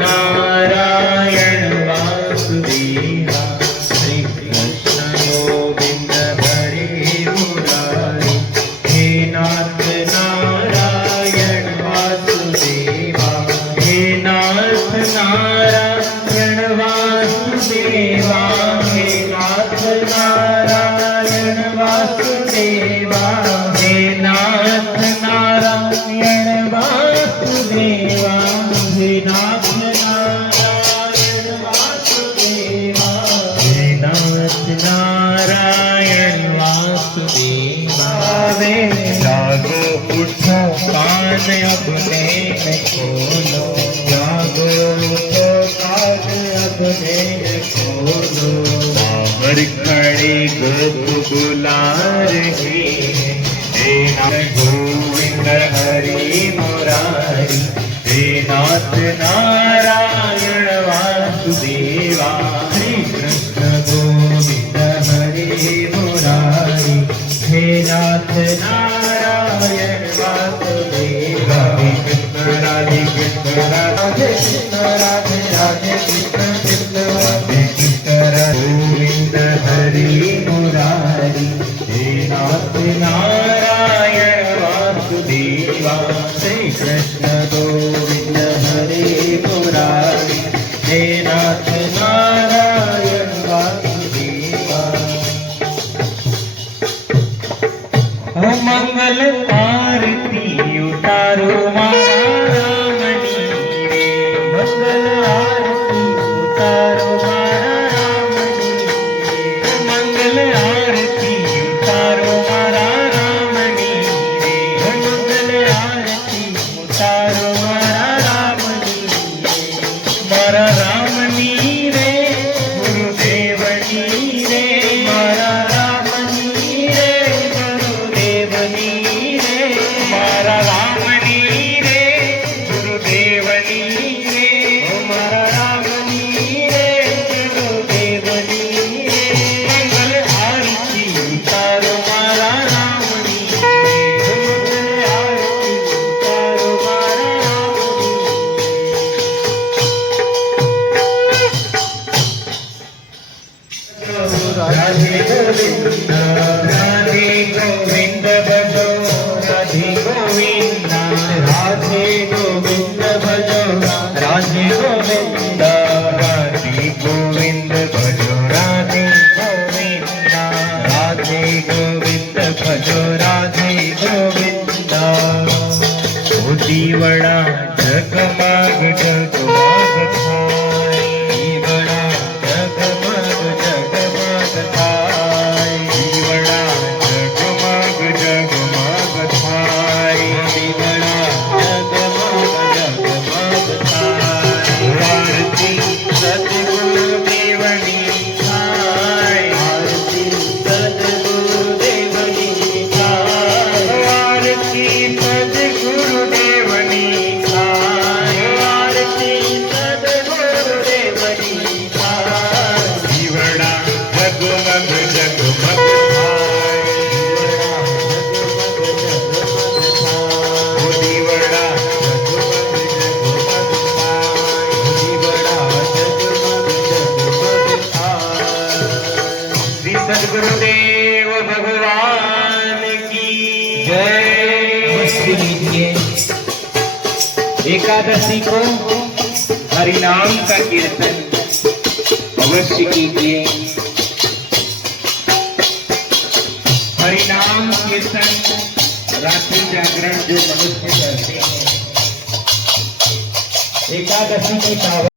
नारायण वासुदेव उठो कान अपने में खोलो, जागो उठो कान अपने में खोलो। बाहर खड़ी गोप बुला रही है, हे गोविंद हरि मुरारी, हे नाथ नारायण वासुदेवा। श्री कृष्ण गोविंद हरि मुरारी, हे नाथ नारायण वासुदेवा। राधे कृष्ण राधे कृष्ण राधे राधे कृष्ण कृष्ण राधे कृष्ण गोविंद हरि मुरारी, हे नाथ नारायण वासुदेवा। श्री कृष्ण गोविंद हरि मुरारी, हे नाथ नारायण वासुदेवा। मंगल आरती उतारो मारा रामनी रे, मंगल आरती उतारो मारा रामनी रे, मंगल आरती उतारो मारा रामनी रे, मंगल आरती उतारो मारा रामनी रे, मारा रामनी रे गुरुदेवनी रे, मारा रामनी रे गुरुदेवनी रे, मारा रामनी रे गुरुदेवनी रे, मारा रामनी रे गुरुदेवनी रे। मंगल आरती उतारो मारा रामनी रे, मंगल आरती उतारो मारा रामनी रे। राधे गोविंद राधे गोविंद भजो, राधे गोविंद राधे गोविंद भजो, राधे गोविंद राधे गोविंद भजो, राधे गोविंद राधे गोविंद भजो, राधे गोविंद। मोती वड़ा जगमग जगमग थाय, वड़ा जगमग जगमग थाय, वड़ा जगमग जगमग थाय, वड़ा जगमग जगमग थाय। आरती सद्गुरु देवनी थाय, आरती सद्गुरु देवनी थाय, आरती सद्गुरु देवनी थाय, आरती सद्गुरु देवनी थाय। वड़ा जगमग जगमग थाय, मोती वड़ा जगमग जगमग थाय, मोती वड़ा जगमग जगमग थाय। श्री सद्गुरुदेव भगवान की जय। एकादशी को हरिनाम का कीर्तन अवश्य कीजिए। हरिनाम कीर्तन रात्रि जागरण जो मनुष्य करते हैं, एकादशी की पावन